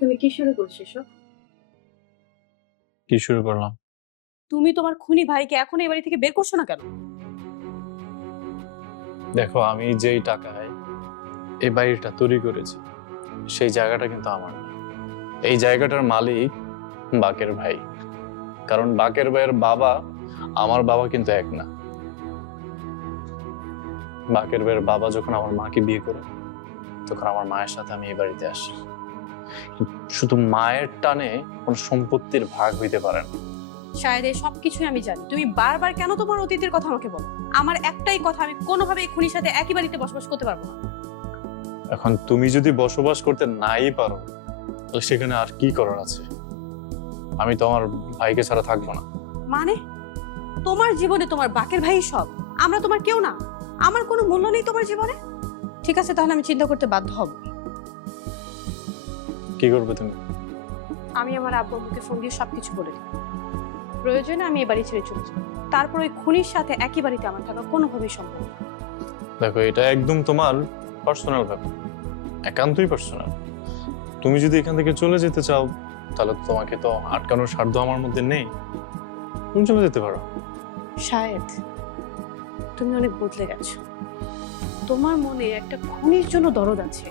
তুমি কি শুরু করছো এসব? কি শুরু করলাম? তুমি তোমার খুনি ভাইকে এখন এই বাড়ি থেকে বের করছো না কেন? দেখো, আমি যেই টাকায় এই বাড়িটা তৈরি করেছি সেই জায়গাটা কিন্তু আমার না। এই জায়গাটার মালিক বাকের ভাই। কারণ বাকের ভাইয়ের বাবা আমার বাবা কিন্তু এক না। বাকের ভাইয়ের বাবা যখন আমার মাকে বিয়ে করে তখন আমার মায়ের সাথে আমি এই বাড়িতে আসি। শুধু মায়ের টানে কোন সম্পত্তির ভাগ হইতে পারে না। শায়দ এই সবকিছুই আমি জানি। তুমি বারবার কেন তোমার অতীতের কথা আমাকে বলো? আমার একটাই কথা, আমি কোনোভাবে এই খুনির সাথে একই বাড়িতে বসবাস করতে পারবো না। এখন তুমি যদি বসবাস করতে নাই পারো তাহলে সেখানে আর কি করার আছে? আমি তো আমার ভাইকে ছাড়া থাকবো না। মানে তোমার জীবনে তোমার বাকের ভাই সব, আমরা তোমার কেউ না? আমার কোনো মূল্য নেই তোমার জীবনে? ঠিক আছে, তাহলে আমি চিন্তা করতে বাধ্য হব। কি করবে তুমি? আমি আমার আব্বু আম্মুকে ফোন দিয়ে সবকিছু বলে দিই। প্রয়োজনে আমি এই বাড়ি ছেড়ে চলে যাবো। তারপর ওই খুনির সাথে একই বাড়িতে আমার থাকা কোনোভাবেই সম্ভব না। দেখো, এটা একদম তোমার পার্সোনাল ব্যাপার, একান্তই পার্সোনাল। তুমি যদি এখান থেকে চলে যেতে চাও তাহলে তো তোমাকে তো আটকানোর সাধ্য আমার মধ্যে নেই। তুমি চলে যেতে পারো। শায়দ তুমি অনেক বদলে গেছো। তোমার মনে একটা খুনির জন্য দরদ আছে,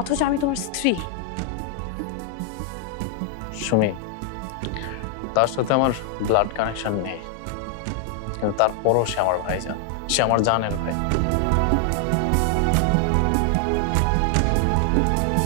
অথচ আমি তোমার স্ত্রী। সুমি, তার সাথে আমার ব্লাড কানেকশন নেই, কিন্তু তারপরও সে আমার ভাইজান, সে আমার জানের ভাই।